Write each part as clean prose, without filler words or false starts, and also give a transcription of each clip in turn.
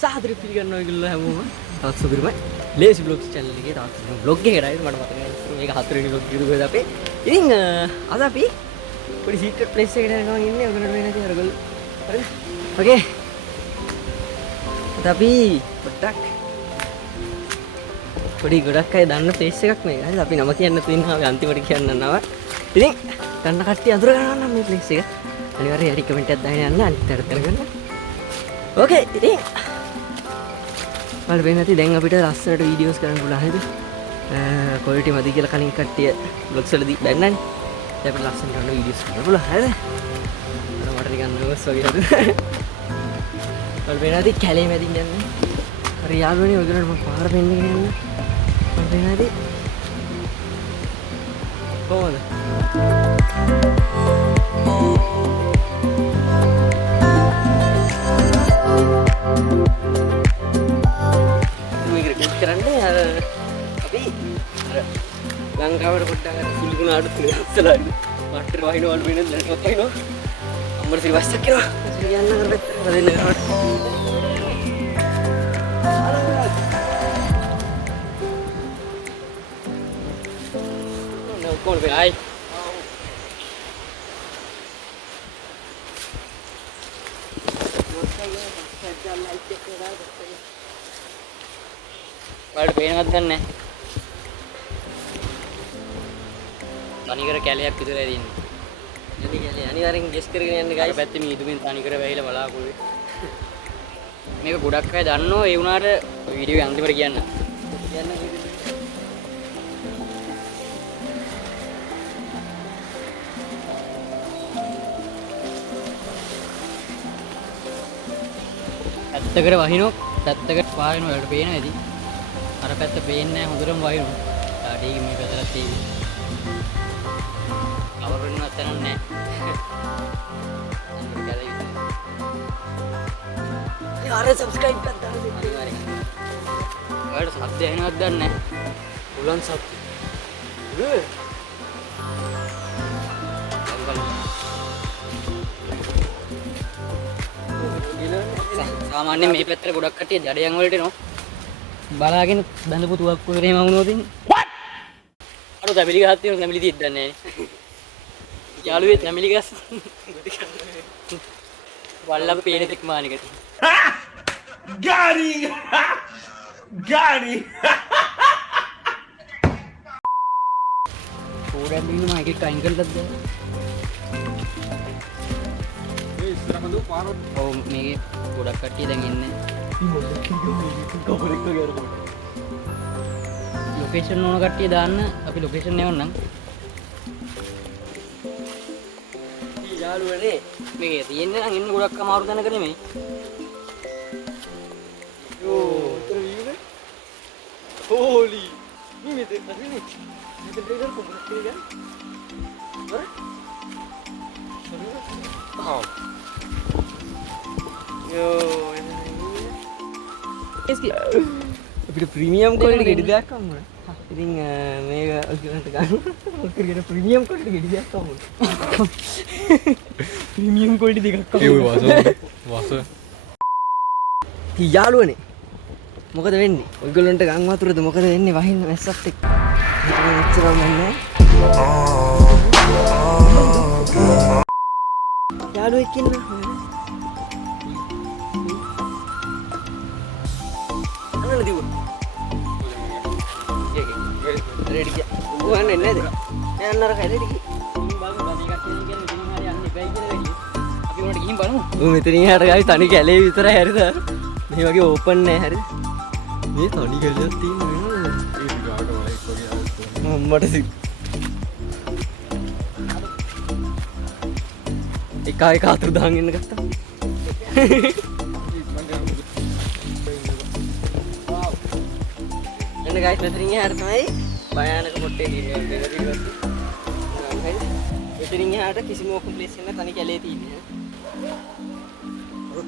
සාදර පිළිගන්නවා කියලා හැමෝම තවත් සුබිරමයි ලේසි බ්ලොග්ස් channel එකේ තවත් බ්ලොග් එකකට ආයෙත් මට මතක නැහැ මේක හතරවෙනි බ්ලොග් එක අපේ. ඉතින් අද අපි පොඩි සීක්‍රට් ප්ලේස් එකකට යනවා ඉන්නේ ඔයගොල්ලන්ට වෙන්නේ නැති අරගොල්ලෝ. හරිද? ඕකේ. අද අපි ගොඩක් අය දන්න ප්ලේස් එකක් මේක. හරිද? අපි නම කියන්න තියෙනවා අපි අන්තිමට කියන්න නම. ඉතින් ගන්න කට්ටිය අඳුර ගන්නවා නම් මේ ප්ලේස් එක. අනිවාර්යයෙන් හරි කමෙන්ට් එකක් දාගෙන යන්න අනිත් අයට කරගන්න. ඕකේ. ඉතින් මට වෙන්නේ නැති දැන් අපිට ලස්සනට වීඩියෝස් කරන්න පුළුවන් නේද? ක්වොලිටි මදි කියලා කලින් කට්ටිය බ්ලොග්ස් වලදී බැන්නනේ. දැන් අපිට ලස්සනට කරන වීඩියෝස් කරන්න පුළුවන් හරිද? මට නිකන් නර්වස් වගේ හරි. මට වෙන්නේ නැති කැලේ මැදින් යන්නේ. හරි යාළුවනේ ඔයගොල්ලන්ට මම පාර පෙන්නගෙන යන්න. මට වෙන්නේ නැති කොහොමද? කරන්නේ අපි ලංකාවට පොඩ්ඩක් අර සුළුකුණ ආඩු ඉස්සලා මට්ටර වහිනවලු වෙන දැනවත් වහිනවා අම්මර සිල්වස්සක් කරනවා යන්න කර පැත්තට දෙන්න කරවට නෝ කොල් වේ ආයි වලට පේනවත් දන්නේ නැහැ. තනිකර කැලයක් විතරයි තියෙන්නේ. යන්නේ කැලේ අනිවාර්යෙන් ගෙස් කරගෙන යන්න ගායි. පැත්තේ මේ ඉදුමින් තනිකර වැහිලා බලාකුවේ. මේක ගොඩක් අය දන්නෝ ඒ වුණාට වීඩියෝ අන්තිමට කියන්න. පැත්තකට වහිනෝ පැත්තකට පාවෙනෝ වලට පේනවා ඇති. අර පැත්ත පේන්නේ නැහැ හොඳටම වයින්නවා. ඩාඩීගේ මේ පැත්තට තියෙන්නේ. කවර් වෙන්නවත් තැනක් නැහැ. අන්න කැලේ විතරයි. යාර සබ්ස්ක්‍රයිබ් කරලා දාන්න අනිවාර්යෙන්. ඔයාලට සබ් දෙනවද දන්නේ නැහැ. උලන් සබ්. සාමාන්‍යයෙන් මේ පැත්තට ගොඩක් කට්ටිය ජඩයන් වලට එනවා. බලාගෙන බඳපු තුවක්කු වලට එහෙම වුණොත් ඉතින් අර තැමිලි ගහක් තියෙනවා තැමිලි තියෙද්ද නැහැ නේ යාළුවේ තැමිලි ගස් වල්ලම පේන තෙක් මානෙකට ගාරි පොරම් බින්න මයික් එක අයින් කරලාද දැන් මේ ඉස්සරහම දු පාරොත් ඔව් මේකේ ගොඩක් කට්ටිය දැන් ඉන්නේ ලොකේෂන් ඕන කට්ටිය දාන්න අපි ලොකේෂන් එවන්නම් යාළුවනේ මේක තියෙන්නේ නම් ඉන්න ගොඩක් අමාරු තැනක නෙමෙයි යෝ උතර වීනේ හෝලි මේ මෙතන හරිනේ මෙතන ට්‍රේඩර් කොහොමද කියන්නේ හරි යෝ අපිට ප්‍රීමියම් ක්වොලිටි ගෙඩි දෙකක් අම්මා. ඉතින් මේක ඔයගලන්ට ගන්න. ඔයගලට ප්‍රීමියම් ක්වොලිටි ගෙඩි දෙකක් අම්මා. ප්‍රීමියම් ක්වොලිටි දෙකක් අම්මා. ඒ වාස. යාළුවනේ. මොකද වෙන්නේ? ඔයගලන්ට ගම් වතුරද මොකද වෙන්නේ වහින්න මැස්සත් එක්ක. හිතේ මෙච්චරම නැහැ. යාළුවෙක් ඉන්නවා. අනල දිව. රෙඩි කිය. ඌ යන්නේ නැද? යන්න අර රෙඩි කිය. ඉතින් බලමු බඩේ කට්ටිය කියන්නේ ඉතින් හරිය යන්න එපයි කියලා වැඩි. අපි උනට ගිහින් බලමු. ඌ මෙතනින් එහාට ගාවි තනි කැලේ විතරයි හරිද? මේ වගේ ඕපන් නෑ හරි. මේ තනි ගලක් තියෙනවා නේද? ඒ විගාට වල එක්ක වගේ අවුස්සන. මට සි එක අතුරු දාගෙන ඉන්න ගත්තා. එන්න ගයිස් මෙතනින් එහාට තමයි භයානක පොට්ටේ තියෙන්නේ. මෙතනින් එහාට කිසිම ඕපන් ප්ලේස් එකක් තනි කැලේ තියෙන්නේ. ඔය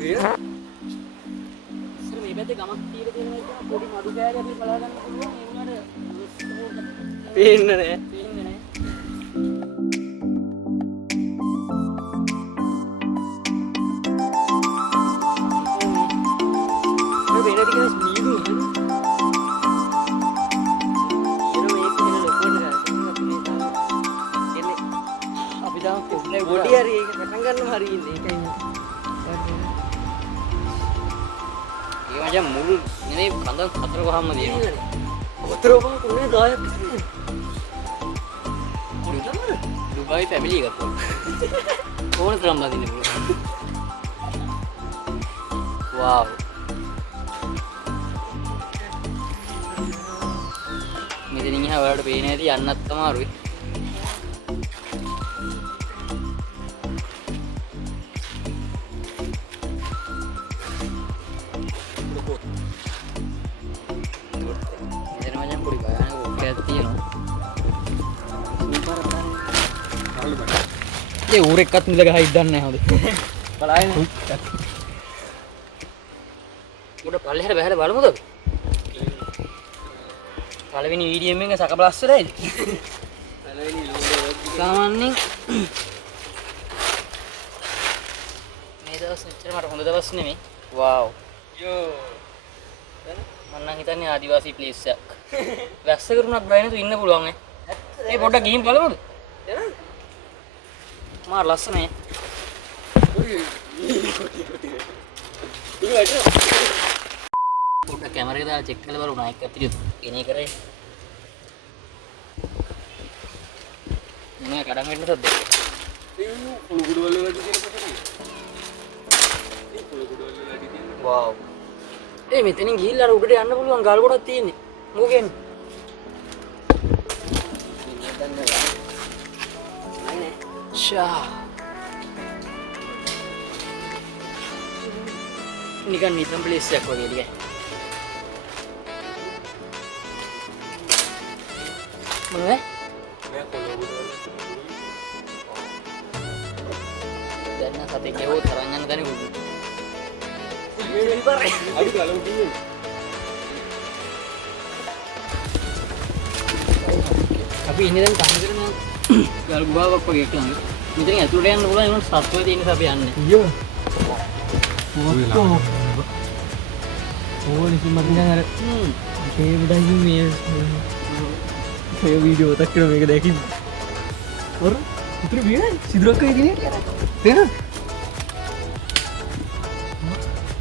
ඉස්සර මේ පැත්තේ ගමක් తీර තියෙනවා කියන පොඩි මඩු කෑලි අපි බලා ගන්න පුළුවන්. ඒ වුණාට පේන්නේ නැහැ. පේන්නේ නැහැ. බොඩි හරි ඒක පටන් ගන්නම හරි ඉන්නේ ඒකයි ඒ මචං මුළු නේ කඳ හතර පහම දිනනවා හතර පහ කොනේ 10ක් තියෙනවා දුබායි ෆැමිලි එකක් ඕන තරම් බඳින්න පුළුවන් වාව් මෙතනින් එහා ඔයාලට පේන්නේ නැති යන්නත් අමාරුයි ඒ ඌරෙක්වත් මිල ගහ ඉද්දන්නේ නැහැ හොඳ. බලائیں උඩ පල්ලෙහාට බහලා බලමුද අපි? පළවෙනි වීඩියෝ එකෙන් සකබලස් වෙලායිද? පළවෙනි සාමාන්‍යයෙන් මේ දවස් මෙච්චර මට හොඳ දවස් නෙමෙයි. වාව්. යෝ. මම නම් හිතන්නේ ආදිවාසී ප්ලේස් එකක්. වැස්ස කරුණක් බය නැතුව ඉන්න පුළුවන් නේ. ඒ පොඩ්ඩක් ගිහින් බලමුද? එනද? මාර ලස්සනයි. පොඩ්ඩක් කැමරා එක දාලා චෙක් කරලා බලමු නායක ඇතුළේ එනේ කරේ. මොනවා කඩන් වෙන්න සද්ද? ඒ කුළු කුඩු වල වැඩි තියෙන කොටනේ. ඒ කුළු කුඩු වල වැඩි තියෙන. වව්. ඒ මෙතනින් ගිහිල්ලා අර උඩට යන්න පුළුවන් ගල් ගොඩක් තියෙන්නේ. මොකෙන්? ෂා නිකන් නිතම් ප්ලේස් එකක් වගේ ටිකයි මොනවද මේ කොළඹ වල දැන් නම් සතේ කෙවෝ තරන් යන දණි කුඩු මේ ඉවරයි අඩු ගලව තියෙන්නේ අපි ඉන්නේ දැන් කහකට නම් ගල් ගුහාවක් වගේ එක ළඟ මෙතන ඇතුළට යන්න පුළුවන් ඒනොත් සත්වයේ තියෙන නිසා අපි යන්නේ අයියෝ ඕනි කිම්මත් දැන් අර ඒ විදිහින් මේ වීඩියෝ එකක් කරන මේක දැකින් ඔර උතුරු බියන සිදුරක් වගේ දිනේ තේරෙනවද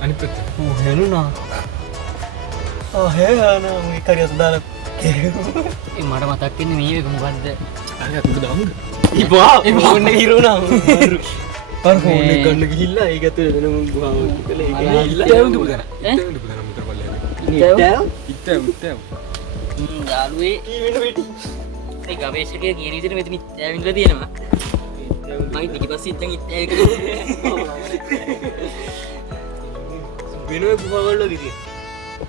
අනිත් පැත්ත ඕ හැනුණා හේනා මේ කරියස් දාලා ඒ මට මතක් වෙන්නේ මේ එක මොකද්ද අර අතුක දාමුද ඉපා ඒ ෆෝන් එක හිරුණා අර ෆෝන් එක ගන්න ගිහිල්ලා ඒක ඇතුලේ වෙන ගුහාවක් කියලා ඒක ගිහිල්ලා ඉතෙන් දුක දන ඉතෙන් දුක දන මුතර පල්ලේ ඉතෙන් යාළුවේ ඊ වෙන වෙටි ඒ ගවේෂකයා කියන විදිහට මෙතන ඉත්තෑවින්දලා තියෙනවා මම පිටිපස්සේ ඉතින් ඉත්තෑවි වෙන ගුහාවල් වගේ තියෙනවා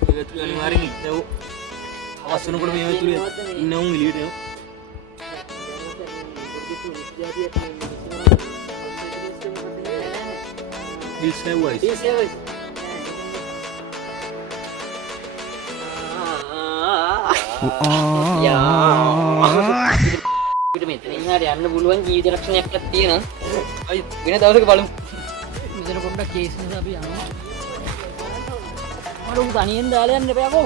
ඒක ඇතුලේ අනිවාර්යෙන් ඉත්තෑව අවස් වෙනකොට මේ ඇතුලේ ඉන්නවුන් එළියට එනවා Hills have voice. Hills have voice. අපිට මෙතනින් හරිය යන්න පුළුවන් ජීවිත රක්ෂණයක් තියෙනවා. අයි වෙන දවසක බලමු. මෙතන පොඩ්ඩක් කේස් නිසා අපි යනවා. මම තනියෙන් දාලා යන්න එපා කො.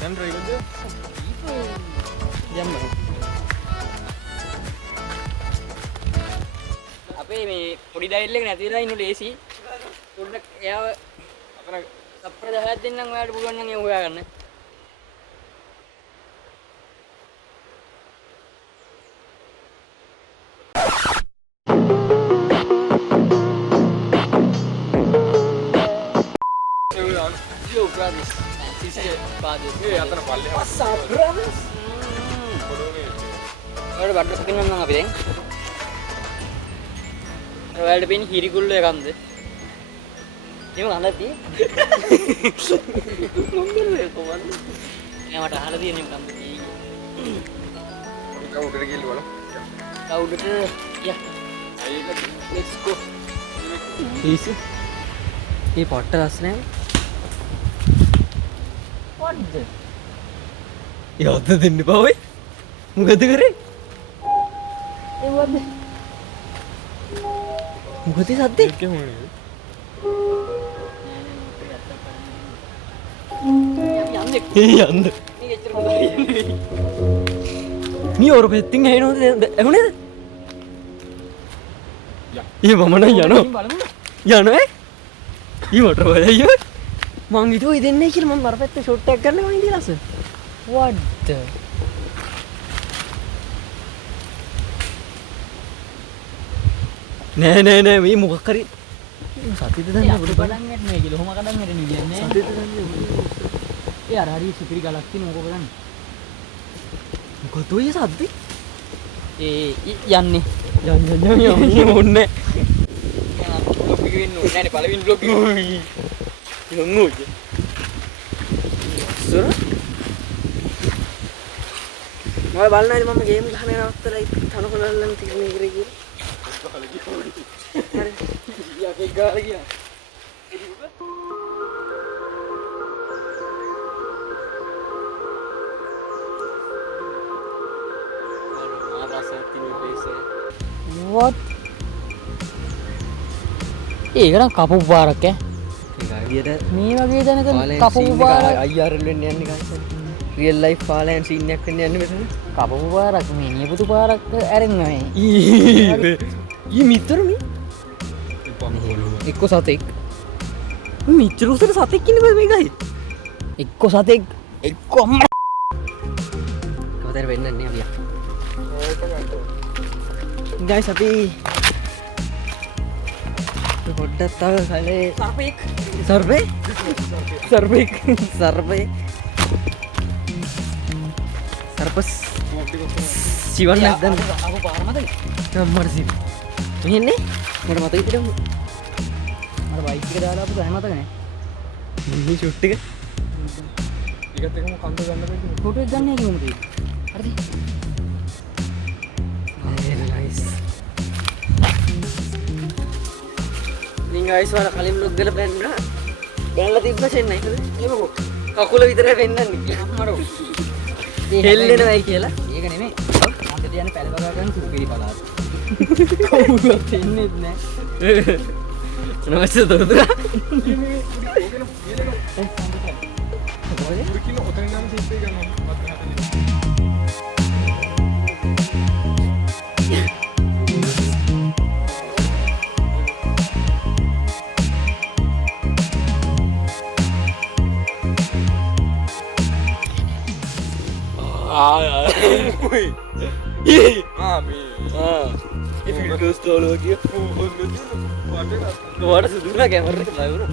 දැන් ඩ්‍රයිවර්ද යන්න අපේ මේ පොඩි ඩයිල් එක නැති වෙලා ඉන්න ලේසි පොඩ්ඩක් එයාව අතන සප්පර 10ක් දෙන්නම් ඔයාලට පුළුවන් නම් ඒ හොයාගන්න brothers and sister fathers. ඒ අතන පල්ලෙහා. What's up, brothers? ඔයාලට බඩට පකින්න නම් අපි දැන්. ඔයාලට පේන්නේ හිරිකුල්ල එකක්ද? එහෙම ගඳක් තියෙන්නේ. මොංගලේ කොහොමද? මට අහලා තියෙන ගඳ තියෙන්නේ. කවුරුද කියලා බලමු. කවුරුද? යා. Let's go. Easy. මේ පොට්ට ලස්සනයි. What's that? යොද්ද දෙන්න බා ඔය. මොකද කරේ? ඒ වද. මොකද සද්දේ? කෙමුනේ. යන්න. මේ ඔර පෙත්තින් ඇහෙනවද? ඇහුණේද? යා. මම නම් යනවා. යනවා? ඊමට ඔය අයියෝ. මං හිතුවා ඉදෙන්නේ කියලා මම මරපැත්තේ ෂොට් එකක් ගන්න මං ඉඳලා අස. What the? නෑ මේ මොකක් හරි සතියද දන්නේ ඔබට බලන්න නෑ කියලා. කොහොම කඩන් හැරෙන්නේ කියන්නේ. සතියද දන්නේ. ඒ අර හරි සුපිරි ගලක් තියෙන මොකෝ කරන්නේ? මොකද ඔය සද්දේ? ඒ යන්නේ. යන්නේ ඕනේ. බ්ලොග් එක වෙන්න ඕනේ නෑනේ පළවෙනි බ්ලොග් එක. යන්නෝද? සර මම බලන්නේ මම ගේම් ගහන නවත්තලා තනකොළල්ලන් තියෙන ඉරේ කියලා. හරි. යා කේක් ගාලා ගියා. What? ඒක නම් කපපු පාරක් ඈ. මේ වගේ දැනක කපපු පාරක් IRL වෙන්න යන්නේ guys. real life පාලයන් සීන් එකක් වෙන්න යන්නේ මෙතන. කපපු පාරක් මේ නියපොතු පාරක් ඇරෙන්නේ නැහැ. ඊ මිතර මේ එක්ක සතෙක්. මිතර උසට සතෙක් ඉන්නේ මේ ගයි. එක්ක සතෙක් එක්ක අම්මා. කවදාද වෙන්නේ නැහැ අපි. guys අපි පොඩ්ඩක් තව කලේ සර්පෙක් සර්පස් සිවන් නැද්දන් අපු පාර මතකද මට සිව මෙන්නේ මට මතක හිටියම මට බයික් එක දාලා අපු ගහ මතක නෑ මේ ෂොට් එක ඊකට එකම කන්ද ගන්න බැරි ෆොටෝ එක ගන්න එක කොහොමද හරිද nice ඉතින් guys වල කලින් vlog වල දැන්ලා තිබ්බ සෙන්නයි නේද එහෙමකෝ කකුල විතරයි වෙන්නන්නේ අම්මරෝ හෙල්ලෙනවයි කියලා ඒක නෙමෙයි අන්තිමට යන්නේ පැල බගා ගන්න සුපිරි පලාත් කවුරුත් ඉන්නේ නැහැ නමස්තේ දොරතුරා පුරිකින ඔතන නම් සිප් එක ගන්නවා මත් හදන්නේ If you go stall lagi, what is it? Lagi camera ke bawah, bro.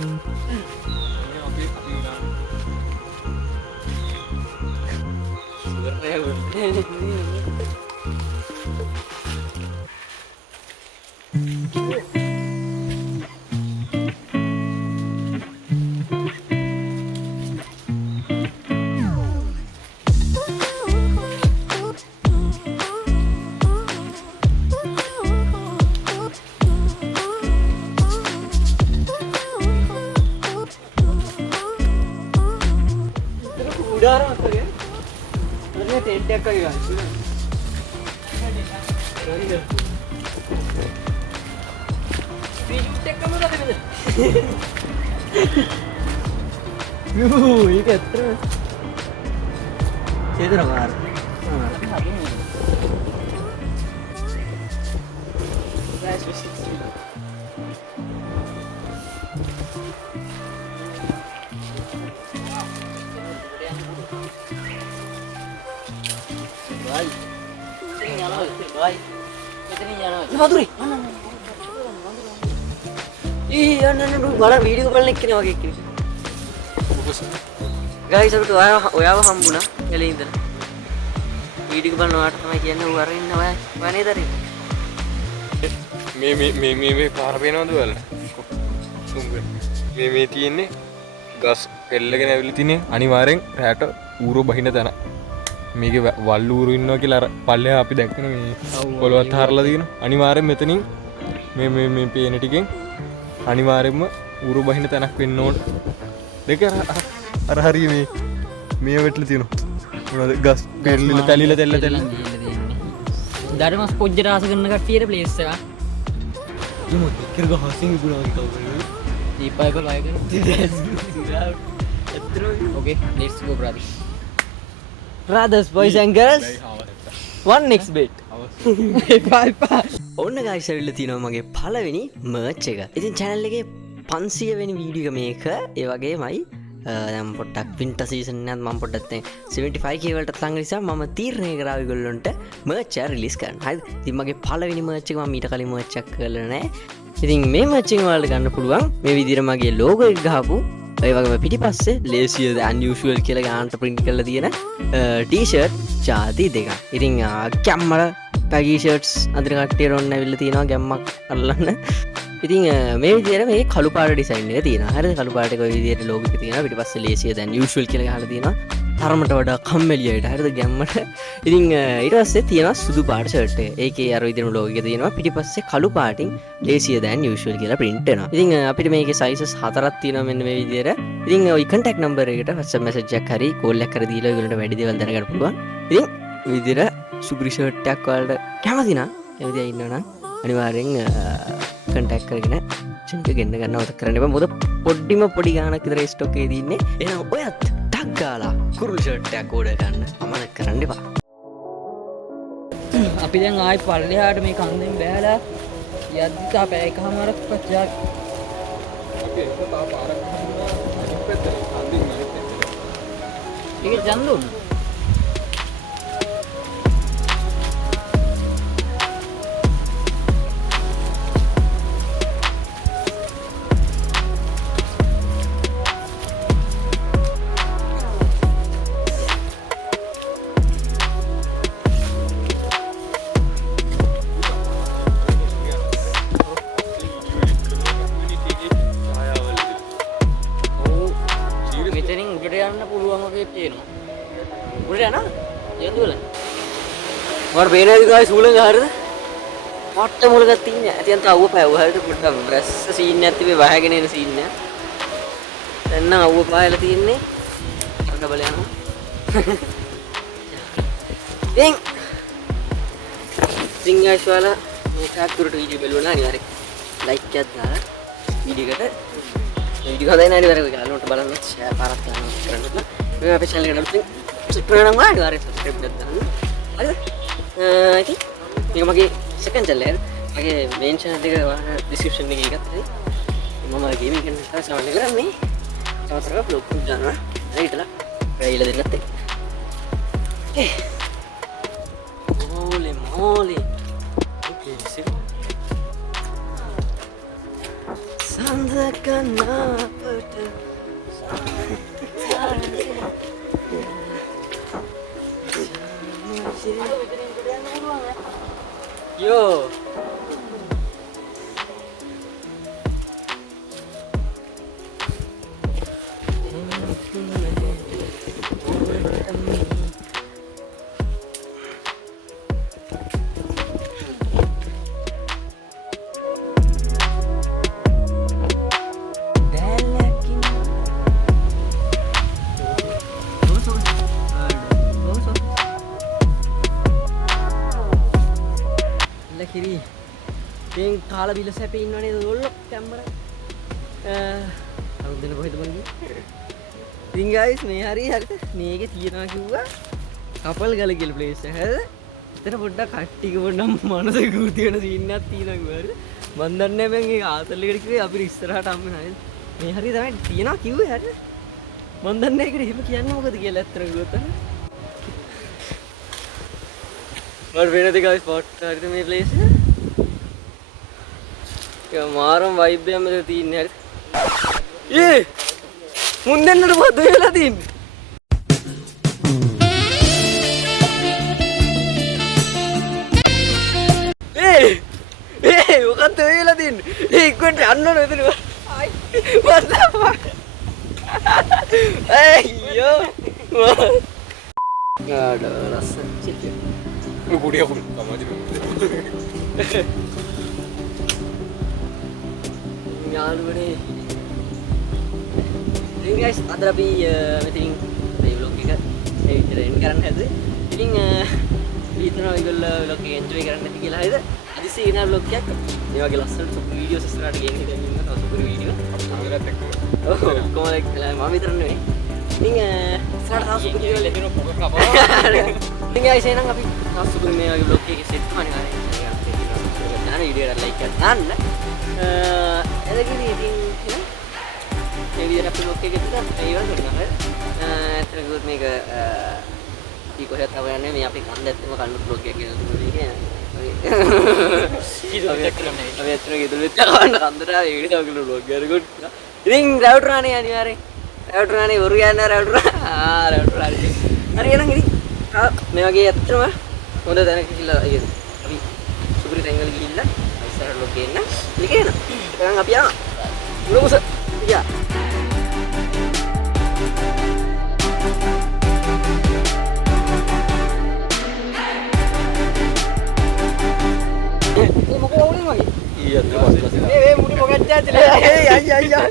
Udah orang apa ya? Ternyata tenda kayak gitu. Video kamu tak ada. Ini terus. Saya terus keluar. Guys, visit sini. Baik. Sini nyala, baik. Ini nyala. Maduri. Iya, nana dulu. Malah video kepala nekkin wage kiri. Focus guys අපිට ඔයාව හම්බුණා එළේ ඉඳලා video එක බලනවාට තමයි කියන්නේ ඌ අර ඉන්න ඔයා නේද අර මේ පාර පේනවද ඔයාලා මේ තියෙන්නේ ගස් පෙල්ලගෙන ඇවිල්ලා තියෙන්නේ අනිවාර්යෙන් රැට ඌරෝ බහින තැන මේකේ වල් ඌරු ඉන්නවා කියලා අර පල්ලෙහා අපි දැක්කන මේ පොළොවත් හරලා තියෙනවා අනිවාර්යෙන් මෙතනින් මේ පේන ටිකෙන් අනිවාර්යෙන්ම ඌරු බහින තැනක් වෙන්න ඕන දෙක අර හරිය මේ වෙట్లా තියෙනවා මොනවද ගස් පෙල්ලෙල තැලිලා තෙල්ල ධර්මස් පොජ්ජ රාස කරන කට්ටියට ප්ලේස් එක යමු ඉක්කර ගහසින් ඉබුණා වගේ කව කරනවා දීපා එක ලයික් කරනවා okay let's go brothers boys and girls one next bet ඔන්න ගයිස් ඇවිල්ලා තියෙනවා මගේ පළවෙනි මර්ච් එක. ඉතින් channel එකේ 500 වෙනි වීඩියෝ එක මේක. ඒ වගේමයි දැන් පොඩ්ඩක් වින්ටර් සීසන් එකත් මම පොඩ්ඩක් දැන් 75k වලට ළඟ නිසා මම තීරණය කරා ඒගොල්ලන්ට මර්ච් එක රිලීස් කරන්න. හරිද? ඉතින් මගේ පළවෙනි මර්ච් එක මම ඊට කලින් මර්ච් එකක් කරලා නැහැ. ඉතින් මේ මර්ච් එක වලට ගන්න පුළුවන් මේ විදිහට මගේ ලෝගෝ එක ගහපු ඒ වගේම පිටිපස්සේ lazier than usual කියලා ගානට print කරලා තියෙන t-shirt ජාති දෙකක්. ඉතින් කැම්මල baggy shirts අඳින කට්ටියට ඔන්න ඇවිල්ලා තියෙනවා ගැම්මක් අල්ලන්න. ඉතින් මේ විදිහට මේ කළු පාට ඩිසයින් එක තියෙනවා. හරිද? කළු පාට එක ඔය විදිහට logo එක තියෙනවා. පිටිපස්සේ lazier than usual කියලා ගහලා තියෙනවා. තරමට වඩා කම්මැලියට. හරිද? ගැම්මට. ඉතින් ඊට පස්සේ තියෙනවා සුදු පාට shirt එක. ඒකේ අර විදිහට logo එක තියෙනවා. පිටිපස්සේ කළු පාටින් lazier than usual කියලා print වෙනවා. ඉතින් අපිට මේකේ sizes 4ක් තියෙනවා මෙන්න මේ විදිහට. ඉතින් ওই contact number එකට WhatsApp message එකක් හරි call එකක් හරි දීලා ඔයගොල්ලන්ට වැඩි දේවල් දැනගන්න පුළුවන්. ඉතින් ඔය විදිහට සුපිරි shirt එකක් වලට කැමති නම් ඒ විදිහට ඉන්නවනම් අනිවාර්යෙන් contact කරගෙන channel එක ගෙන්න ගන්න මතක කරන්න එපා. මොකද පොඩි ගාණක් විතර stock එකේ තියෙන්නේ. එහෙනම් ඔයත් ටක් ගාලා කුරුළු shirt එකක් order ගන්න අමතක කරන්න එපා. අපි දැන් ආයි පල්ලෙහාට මේ කන්දෙන් බෑලා යද්දි තා පැය එකමාරක් පස්සේ අපි ඒක තා පාරක් හම්බුණා අනිත් පැත්තට අන්දින් අනිත් පැත්තට ඒක ජන්දුන මට පේන ඇති ගායි සූලංග හරිද? මට්ට මුලක තින්නේ. ඇතියන්ත අවුව පෑව හරියට පොඩ්ඩක් බ්‍රස් සීන් එකක් තිබේ වහගෙන එන සීන් එක. දැන් නම් අවුව පායලා තින්නේ. ඩබල් යනවා. දැන් සිංහාස් වල මේක අකුරට වීඩියෝ බලුවා නා අනිවාර්යෙන් ලයික් එකක් දාලා වීඩියෝ එකට වීඩියෝ හදන්න අනිවාර්යෙන් ගාලනට බලන්න ෂෙයා පාරක් කරන්න මේ අපේ channel එකට සබ්ස්ක්‍රයිබ් කරන්න අනිවාර්යෙන් සබ්ස්ක්‍රයිබ් කරන්න. හරිද? ඉතින් මේක මගේ second channel එක. මගේ main channel එක description එකේ එකත් හරි. මම ගේමින් කරන නිසා සමහර කරන්නේ. තවසරක් vlog එකක් දානවා. හරියටලා ගයිලා දෙන්නත් එක්ක. Okay. Holy moly. Okay, sit. Sandakana pata. Yo. කිරි දැන් කාලා බිල සැපේ ඉන්නව නේද ඔයගොල්ලෝ කැම්බර අලුත් දෙන කොහෙද මන් ගියේ ඉතින් ගයිස් මේ හරියට මේකේ තියනවා කිව්වා කපල් ගල කියලා ප්ලේස් එක හරිද එතන පොඩ්ඩක් කට්ටියක පොඩ්ඩක් මනස ගුරුති වෙන සීන් එකක් තියෙනවා කිව්වා හරිද මන් දන්නේ නැහැ මම ඒ ආතල් එකට කිව්වේ අපිට ඉස්සරහට හම්බ වෙනවා නේද මේ හරිය තමයි තියනවා කිව්වේ හරිද මන් දන්නේ නැහැ ඒකට එහෙම කියන්නේ මොකද කියලා ඇත්තට කිව්වොත් මට වෙනද ගයිස් ස්පොට් හරිද මේ ප්ලේස් එක? ඒක මාරම් වයිබ් එකක් මෙතන තියෙන්නේ හරිද? මුන් දෙන්නට පොදු වෙලා තින්නේ. මොකක්ද වෙලා තින්නේ? ඉක්මනට යන්න ඕන එතන. what the fuck? අයියෝ. ආඩ ලස්සන චිත්‍ර. පොඩි අකුරු තමයි. යාළුවනේ. ඉතින් guys අද අපි මෙතනින් මේ vlog එක ඒ විතර එන්න කරන්න හැදුවේ. ඉතින් හිතනවා ඒගොල්ලෝ vlog එක enjoy කරන්න ඇති කියලා හරිද? අදිසි වෙන vlog එකක් මේ වගේ ලස්සන සුපර් වීඩියෝස් ඉස්සරහට ගෙනියන්න හිතන් ඉන්නවා. Super video. අපිට එක්ක. ඔව් කොහොමද මම විතර නෙවෙයි. ඉතින් ඉස්සරහට තව සුපර් වීඩියෝ ලැබෙන පොක කපනවා. ඉතින් guys එහෙනම් අපි තව සුපර් මේ වගේ vlog එකක සෙට් කරනවා නේ. නාන වීඩියෝ එක ලයික් කරන්න. එදකින් ඉතින් මේ විදිහට අපි vlog එකේ ඉතින් ඒ වගේ කරනවා. ඇත්තටම මේක ඊ කොහෙවත් තව යන්නේ මේ අපි කන්ද ඇත්තම කන්න vlog එකක් ගෙන දුන්නේ කියන්නේ. අපි ඇත්තටම ගෙදර වෙච්ච කන්න කන්දට ආවේ වීඩියෝ එකක vlog එකක් ගොඩ. ඉතින් රැවටුනානේ අනිවාර්යෙන්. රැවටුනානේ වරු යන්න රැවටුනා. රැවටුනානේ. හරි එහෙනම් ඉතින් මේ වගේ ඇත්තටම හොඳ දැනක කියලා අපි සුපිරි තැන්වල ගිහිල්ලා ඉස්සරහ vlog එක එන්න. ඉතින් එහෙනම් අපි යනවා. මුලමුස. යා. මොකද වුනේ මගේ? ඊයත් පස්සේ. මේ මුඩි මොකක්ද ඇත්තද? අයියා.